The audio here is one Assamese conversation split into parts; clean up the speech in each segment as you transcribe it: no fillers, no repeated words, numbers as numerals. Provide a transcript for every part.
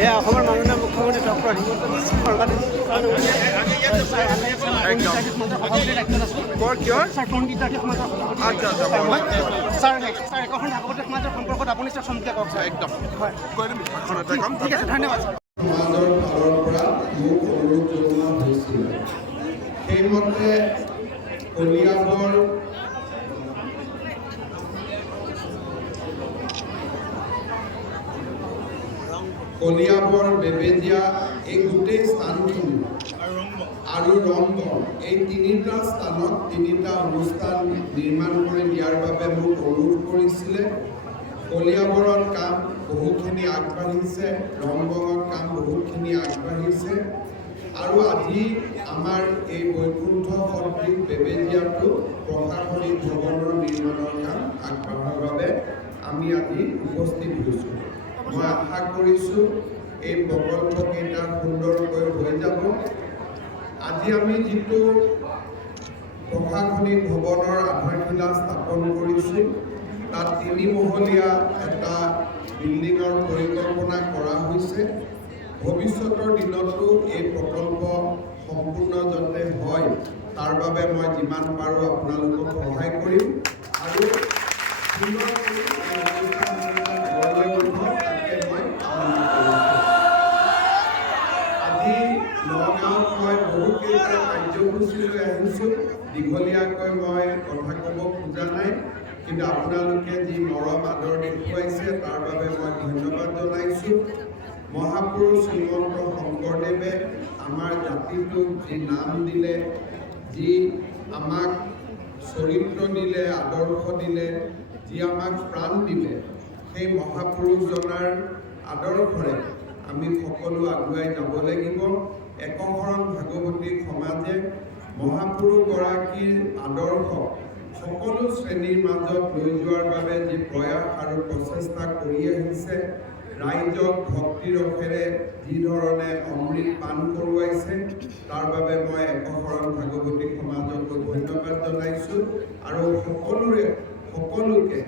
এয়া অসমৰ মাননীয় মুখ্যমন্ত্ৰী ডক্টৰ হিমন্ত বিশ্ব শৰ্মাই একোখন ভাগৱতীয় সমাজৰ সম্পৰ্কত আপুনি চমকে কওক একদম হয় ঠিক আছে ধন্যবাদ সমাজৰ ফালৰ পৰা মোক অনুৰোধ জনোৱা হৈছিল সেইমতে কলিয়াবৰ বেবেজীয়া এই গোটেই স্থানখিনি আৰু ৰংঘৰ এই তিনিটা স্থানত তিনিটা অনুষ্ঠান নিৰ্মাণ কৰি দিয়াৰ বাবে মোক অনুৰোধ কৰিছিলে। কলিয়াবৰত কাম বহুখিনি আগবাঢ়িছে, ৰংঘৰত কাম বহুখিনি আগবাঢ়িছে আৰু আজি আমাৰ এই বৈকুণ্ঠ সদৃশ বেবেজীয়াটো প্ৰশাসনিক ভৱনৰ নিৰ্মাণৰ কাম আগবঢ়াৰ বাবে আমি আজি উপস্থিত হৈছোঁ। মই আশা কৰিছোঁ এই প্ৰকল্পকেইটা সুন্দৰকৈ হৈ যাব। আজি আমি যিটো প্ৰশাসনিক ভৱনৰ আধাৰশিলা স্থাপন কৰিছোঁ তাত 3মহলীয়া এটা বিল্ডিঙৰ পৰিকল্পনা কৰা হৈছে। ভৱিষ্যতৰ দিনতো এই প্ৰকল্প সম্পূৰ্ণ যাতে হয় তাৰ বাবে মই যিমান পাৰোঁ আপোনালোকক সহায় কৰিম আৰু আজি নগাঁৱত মই বহুকেইটা কাৰ্যসূচী লৈ আহিছোঁ। দীঘলীয়াকৈ মই কথা ক'ব খোজা নাই, কিন্তু আপোনালোকে যি মৰম আদৰ দেখুৱাইছে তাৰ বাবে মই ধন্যবাদ জনাইছোঁ। মহাপুৰুষ শ্ৰীমন্ত শংকৰদেৱে আমাৰ জাতিটোক যি নাম দিলে, যি আমাক চৰিত্ৰ দিলে, আদৰ্শ দিলে, যি আমাক প্ৰাণ দিলে, সেই মহাপুৰুষজনাৰ আদৰ্শৰে আমি সকলো আগুৱাই যাব লাগিব। একশৰণ ভাগৱতী সমাজে মহাপুৰুষগৰাকীৰ আদৰ্শ সকলো শ্ৰেণীৰ মাজত লৈ যোৱাৰ বাবে যি প্ৰয়াস আৰু প্ৰচেষ্টা কৰি আহিছে, ৰাইজক ভক্তি ৰসেৰে যি ধৰণে অমৃত পান কৰোৱাইছে তাৰ বাবে মই একশৰণ ভাগৱতী সমাজকো ধন্যবাদ জনাইছোঁ আৰু সকলোকে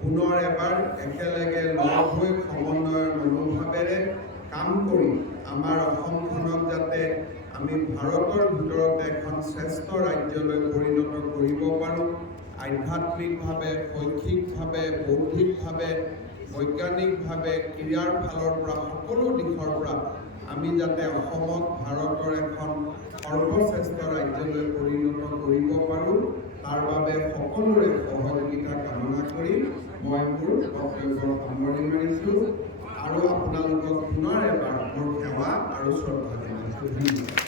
পুনৰ এবাৰ একেলগে লগ হৈ সমন্বয়ৰ মনোভাৱেৰে কাম কৰি আমাৰ অসমখনক যাতে আমি ভাৰতৰ ভিতৰতে এখন শ্ৰেষ্ঠ ৰাজ্যলৈ পৰিণত কৰিব পাৰোঁ। আধ্যাত্মিকভাৱে, শৈক্ষিকভাৱে, বৌদ্ধিকভাৱে, বৈজ্ঞানিকভাৱে, ক্ৰীড়াৰ ফালৰ পৰা সকলো দিশৰ পৰা আমি যাতে অসমক ভাৰতৰ এখন সৰ্বশ্ৰেষ্ঠ ৰাজ্যলৈ পৰিণত কৰিব পাৰোঁ তাৰ বাবে সকলোৰে সহযোগিতা কামনা কৰি মই মোৰ বক্তব্য সামৰণি মাৰিছোঁ আৰু আপোনালোকক পুনৰ এবাৰ মোৰ সেৱা আৰু শ্ৰদ্ধা জনাইছোঁ। ধন্যবাদ।